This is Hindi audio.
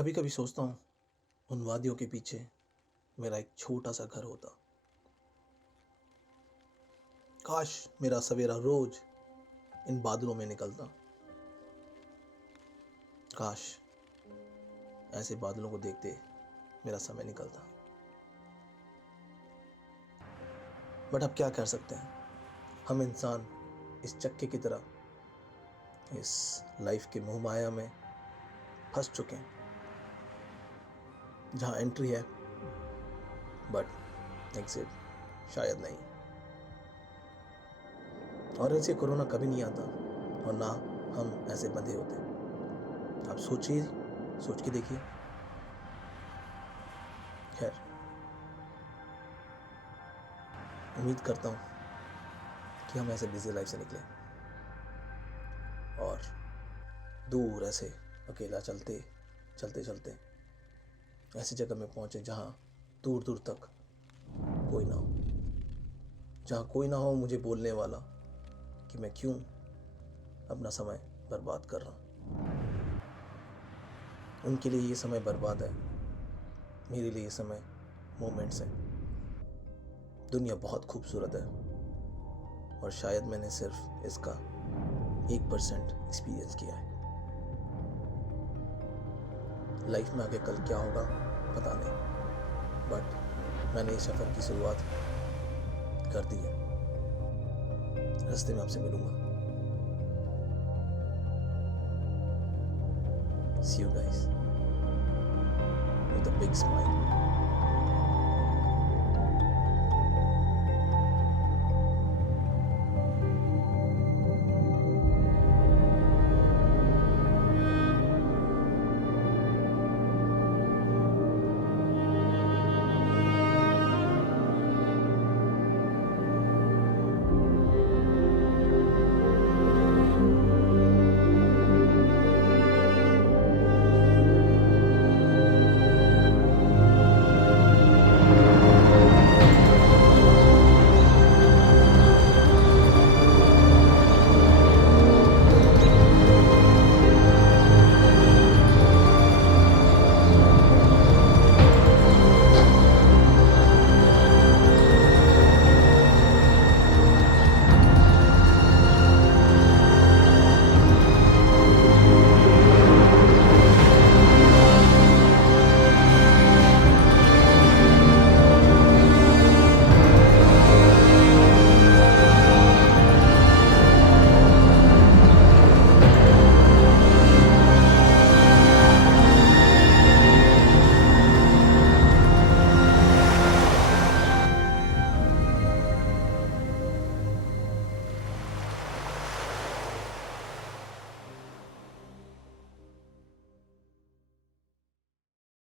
कभी कभी सोचता हूँ उन वादियों के पीछे मेरा एक छोटा सा घर होता। काश मेरा सवेरा रोज इन बादलों में निकलता। काश ऐसे बादलों को देखते मेरा समय निकलता। बट अब क्या कर सकते हैं, हम इंसान इस चक्के की तरह इस लाइफ के मोह माया में फंस चुके हैं, जहाँ एंट्री है बट एग्जिट शायद नहीं। और ऐसे कोरोना कभी नहीं आता और ना हम ऐसे बंधे होते। आप सोचिए, सोच के देखिए। खैर, उम्मीद करता हूँ कि हम ऐसे बिजी लाइफ से निकलें और दूर ऐसे अकेला चलते चलते चलते ऐसी जगह में पहुंचे जहाँ दूर दूर तक कोई ना हो, जहाँ कोई ना हो मुझे बोलने वाला कि मैं क्यों अपना समय बर्बाद कर रहा हूँ। उनके लिए ये समय बर्बाद है, मेरे लिए ये समय मोमेंट्स है। दुनिया बहुत खूबसूरत है और शायद मैंने सिर्फ इसका 1% एक्सपीरियंस किया है। लाइफ में आगे कल क्या होगा पता नहीं, बट मैंने इस सफ़र की शुरुआत कर दी है। रास्ते में आपसे मिलूंगा। See you guys with a big smile.